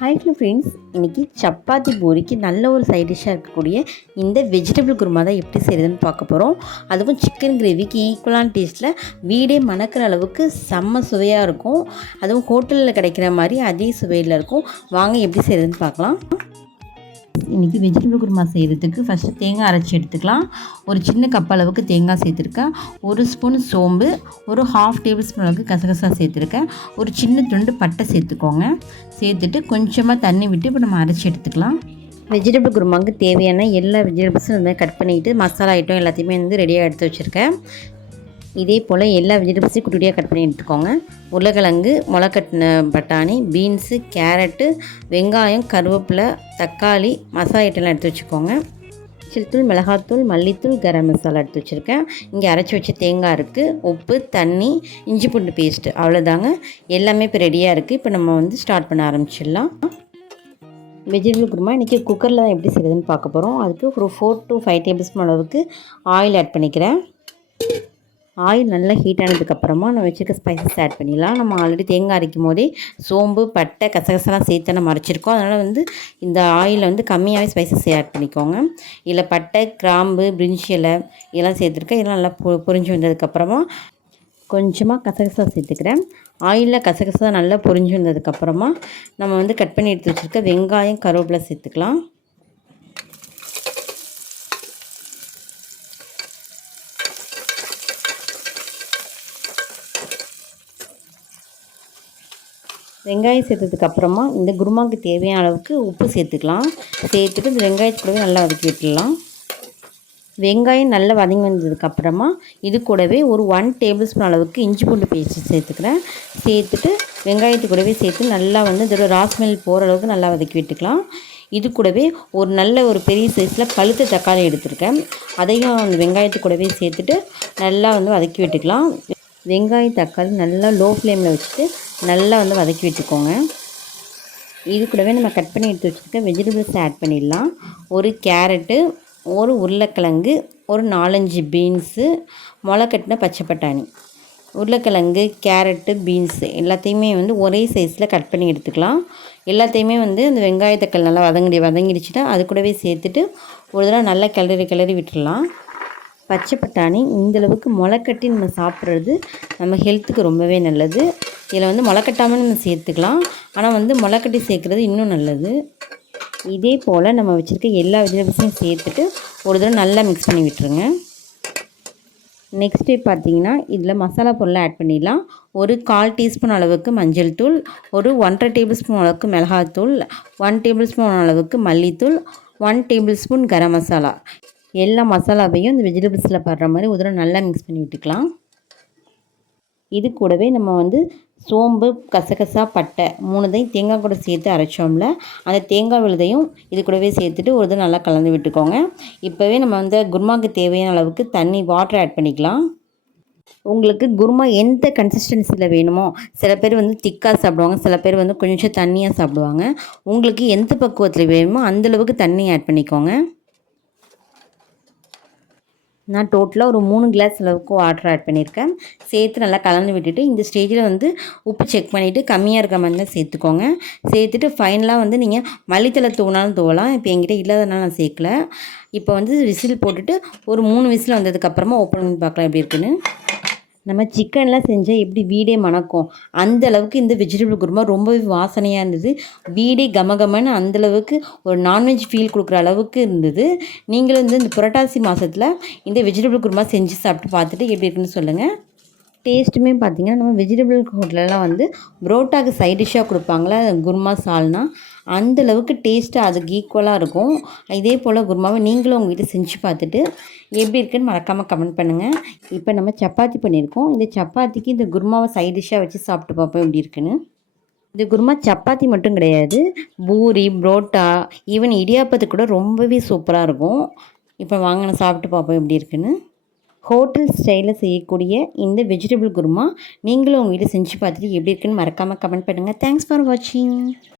Hello friends, இன்றைக்கி சப்பாத்தி பூரிக்கு நல்ல ஒரு சைட் டிஷ்ஷாக இருக்கக்கூடிய இந்த வெஜிடபிள் குருமா தான் எப்படி செய்கிறதுன்னு பார்க்க போகிறோம். அதுவும் சிக்கன் கிரேவிக்கு ஈக்குவலான டேஸ்ட்டில் வீடே மணக்கிற அளவுக்கு செம்ம சுவையாக இருக்கும். அதுவும் ஹோட்டலில் கிடைக்கிற மாதிரி அதே சுவையில் இருக்கும். வாங்க எப்படி செய்கிறதுன்னு பார்க்கலாம். இன்றைக்கி வெஜிடபிள் குருமா செய்கிறதுக்கு ஃபஸ்ட்டு தேங்காய் அரைச்சி எடுத்துக்கலாம். ஒரு சின்ன கப் அளவுக்கு தேங்காய் சேர்த்துருக்கேன். ஒரு ஸ்பூன் சோம்பு, ஒரு 1/2 டேபிள் ஸ்பூன் அளவுக்கு கசகசா சேர்த்துருக்கேன். ஒரு சின்ன துண்டு பட்டை சேர்த்துக்கோங்க. சேர்த்துட்டு கொஞ்சமாக தண்ணி விட்டு இப்போ நம்ம அரைச்சி எடுத்துக்கலாம். வெஜிடபிள் குருமாவுக்கு தேவையான எல்லா வெஜிடபிள்ஸும் இந்த மாதிரி கட் பண்ணிவிட்டு மசாலா ஐட்டம் எல்லாத்தையுமே ரெடியாக எடுத்து வச்சுருக்கேன். இதே போல் எல்லா வெஜிடபிள்ஸையும் குட்டியாக கட் பண்ணி எடுத்துக்கோங்க. உருளைக்கிழங்கு, முளைக்கட்டின பட்டாணி, பீன்ஸு, கேரட்டு, வெங்காயம், கருவேப்பிலை, தக்காளி, மசாலா ஐட்டம்லாம் எடுத்து வச்சுக்கோங்க. சில்தூள், மிளகாத்தூள், மல்லித்தூள், கரம் மசாலா எடுத்து வச்சுருக்கேன். இங்கே அரைச்சி வச்ச தேங்காய் இருக்குது, உப்பு, தண்ணி, இஞ்சி பூண்டு பேஸ்ட்டு, அவ்வளோதாங்க. எல்லாமே இப்போ ரெடியாக இருக்குது. இப்போ நம்ம ஸ்டார்ட் பண்ண ஆரம்பிச்சிடலாம். வெஜிடபிள் குருமா இன்றைக்கி குக்கரில் தான் எப்படி செய்கிறதுன்னு பார்க்க போகிறோம். அதுக்கு ஒரு 4 to 5 டேபிள் ஸ்பூன் அளவுக்கு ஆயில் ஆட் பண்ணிக்கிறேன். ஆயில் நல்லா ஹீட் ஆனதுக்கப்புறமா நம்ம வச்சுருக்க ஸ்பைசஸ் ஆட் பண்ணிடலாம். நம்ம ஆல்ரெடி தேங்காய் அரைக்கும் போதே சோம்பு, பட்டை, கசகசலாம் சேர்த்து நம்ம அரைச்சிருக்கோம். அதனால் இந்த ஆயிலில் கம்மியாகவே ஸ்பைசஸ் ஆட் பண்ணிக்கோங்க. இதில் பட்டை, கிராம்பு, பிரிஞ்சி இலை இதெல்லாம் சேர்த்துருக்கேன். இதெல்லாம் நல்லா பொரிஞ்சு வந்ததுக்கப்புறமா கொஞ்சமாக கசகசா சேர்த்துக்கிறேன். ஆயிலில் கசகசா நல்லா பொரிஞ்சு வந்ததுக்கப்புறமா நம்ம கட் பண்ணி எடுத்து வச்சுருக்க வெங்காயம், கருவேப்பிலை சேர்த்துக்கலாம். வெங்காயம் சேர்த்ததுக்கப்புறமா இந்த குருமாவுக்கு தேவையான அளவுக்கு உப்பு சேர்த்துக்கலாம். சேர்த்துட்டு இந்த வெங்காயத்து கூடவே நல்லா வதக்கி விட்டுடலாம். வெங்காயம் நல்லா வதங்கி வந்ததுக்கப்புறமா இது கூடவே ஒரு 1 டேபிள் ஸ்பூன் அளவுக்கு இஞ்சி பூண்டு பேஸ்ட்டு சேர்த்துக்கிறேன். சேர்த்துட்டு வெங்காயத்து கூடவே சேர்த்து நல்லா இதோட ராஸ்மெல் போகிற அளவுக்கு நல்லா வதக்கி விட்டுக்கலாம். இது கூடவே ஒரு பெரிய சைஸில் பழுத்த தக்காளி எடுத்துருக்கேன். அதையும் அந்த வெங்காயத்து கூடவே சேர்த்துட்டு நல்லா வதக்கி விட்டுக்கலாம். வெங்காயம், தக்காளி நல்லா லோ ஃப்ளேமில் வச்சுட்டு நல்லா வதக்கி விட்டுக்கோங்க. இது கூடவே நம்ம கட் பண்ணி எடுத்து வச்சுருக்க வெஜிடபிள்ஸ் ஆட் பண்ணிடலாம். ஒரு கேரட்டு, ஒரு உருளைக்கிழங்கு, ஒரு 4-5 பீன்ஸு, முளைக்கட்டின பச்சை பட்டாணி. உருளைக்கிழங்கு, கேரட்டு, பீன்ஸு எல்லாத்தையுமே ஒரே சைஸில் கட் பண்ணி எடுத்துக்கலாம். எல்லாத்தையுமே அந்த வெங்காய தக்காளி நல்லா வதங்கிடுச்சுன்னா அது கூடவே சேர்த்துட்டு ஒரு தடவை நல்லா கிளறி விட்டுடலாம். பச்சை பட்டாணி இந்தளவுக்கு முளைக்கட்டி நம்ம சாப்பிட்றது நம்ம ஹெல்த்துக்கு ரொம்பவே நல்லது. இதில் முளைக்கட்டாமல் நம்ம சேர்த்துக்கலாம். ஆனால் முளைக்கட்டி சேர்க்குறது இன்னும் நல்லது. இதே போல் நம்ம வச்சுருக்க எல்லா வெஜிடபிள்ஸையும் சேர்த்துட்டு ஒரு தடவை நல்லா மிக்ஸ் பண்ணி விட்டுருங்க. நெக்ஸ்ட் ஸ்டெப் பார்த்திங்கன்னா இதில் மசாலா பொருளை ஆட் பண்ணிடலாம். ஒரு 1/4 டீஸ்பூன் அளவுக்கு மஞ்சள் தூள், ஒரு 1/2 டேபிள் ஸ்பூன் அளவுக்கு மிளகாத்தூள், 1 டேபிள் ஸ்பூன் அளவுக்கு மல்லித்தூள், 1 டேபிள் ஸ்பூன் கரம் மசாலா. எல்லா மசாலாவையும் இந்த வெஜிடபிள்ஸில் படுற மாதிரி ஒரு தடவை நல்லா மிக்ஸ் பண்ணி விட்டுக்கலாம். இது கூடவே நம்ம சோம்பு, கசகசா, பட்டை 3தையும் தேங்காய் கூட சேர்த்து அரைச்சோம்ல, அந்த தேங்காய் விழுதையும் இது கூடவே சேர்த்துட்டு ஒரு தடவை நல்லா கலந்து விட்டுக்கோங்க. இப்போவே நம்ம குருமாவுக்கு தேவையான அளவுக்கு தண்ணி வாட்டர் ஆட் பண்ணிக்கலாம். உங்களுக்கு குருமா எந்த கன்சிஸ்டன்சியில் வேணுமோ, சில பேர் திக்காக சாப்பிடுவாங்க, சில பேர் கொஞ்சம் தண்ணியாக சாப்பிடுவாங்க. உங்களுக்கு எந்த பக்குவத்தில் வேணுமோ அந்தளவுக்கு தண்ணி ஆட் பண்ணிக்கோங்க. நான் டோட்டலாக ஒரு 3 கிளாஸ் அளவுக்கு வாட்டர் ஆட் பண்ணியிருக்கேன். சேர்த்து நல்லா கலந்து விட்டுட்டு இந்த ஸ்டேஜில் உப்பு செக் பண்ணிவிட்டு கம்மியாக இருக்க மாதிரி தான் சேர்த்துக்கோங்க. சேர்த்துட்டு ஃபைனலாக நீங்கள் மல்லித்தலை தூவினாலும் தூவலாம். இப்போ என்கிட்ட இல்லாதனால நான் சேர்க்கல. இப்போ விசில் போட்டுட்டு ஒரு 3 விசில் வந்ததுக்கப்புறமா ஓப்பன் பண்ணி பார்க்கலாம் எப்படி இருக்குன்னு. நம்ம சிக்கன்லாம் செஞ்சால் எப்படி வீடே மணக்கும், அந்தளவுக்கு இந்த வெஜிடபிள் குருமா ரொம்பவே வாசனையாக இருந்தது. வீடே கமகமன்னு அந்தளவுக்கு ஒரு நான்வெஜ் ஃபீல் கொடுக்குற அளவுக்கு இருந்தது. நீங்களும் இந்த புரட்டாசி மாதத்தில் இந்த வெஜிடபிள் குருமா செஞ்சு சாப்பிட்டு பார்த்துட்டு எப்படி இருக்குன்னு சொல்லுங்கள். டேஸ்ட்டுமே பார்த்திங்கன்னா நம்ம வெஜிடபிள் ஹோட்டலெலாம் புரோட்டாக்கு சைட் டிஷ்ஷாக கொடுப்பாங்களே குருமா சால்னா, அந்தளவுக்கு டேஸ்ட்டு அதுக்கு ஈக்குவலாக இருக்கும். இதே போல் குருமாவை நீங்களும் உங்கள் வீட்டில் செஞ்சு பார்த்துட்டு எப்படி இருக்குன்னு மறக்காமல் கமெண்ட் பண்ணுங்கள். இப்போ நம்ம சப்பாத்தி பண்ணியிருக்கோம். இந்த சப்பாத்திக்கு இந்த குருமாவை சைட் டிஷ்ஷாக வச்சு சாப்பிட்டு பார்ப்போம் எப்படி இருக்குன்னு. இந்த குருமா சப்பாத்தி மட்டும் கிடையாது, பூரி, புரோட்டா, ஈவன் இடியாப்பத்துக்கு கூட ரொம்பவே சூப்பராக இருக்கும். இப்போ வாங்க நான் சாப்பிட்டு பார்ப்போம் எப்படி இருக்குன்னு. ஹோட்டல் ஸ்டைலில் செய்யக்கூடிய இந்த வெஜிடபிள் குருமா நீங்களும் உங்கள் வீட்டில் செஞ்சு பார்த்துட்டு எப்படி இருக்குன்னு மறக்காமல் கமெண்ட் பண்ணுங்கள். தேங்க்ஸ் ஃபார் வாட்சிங்.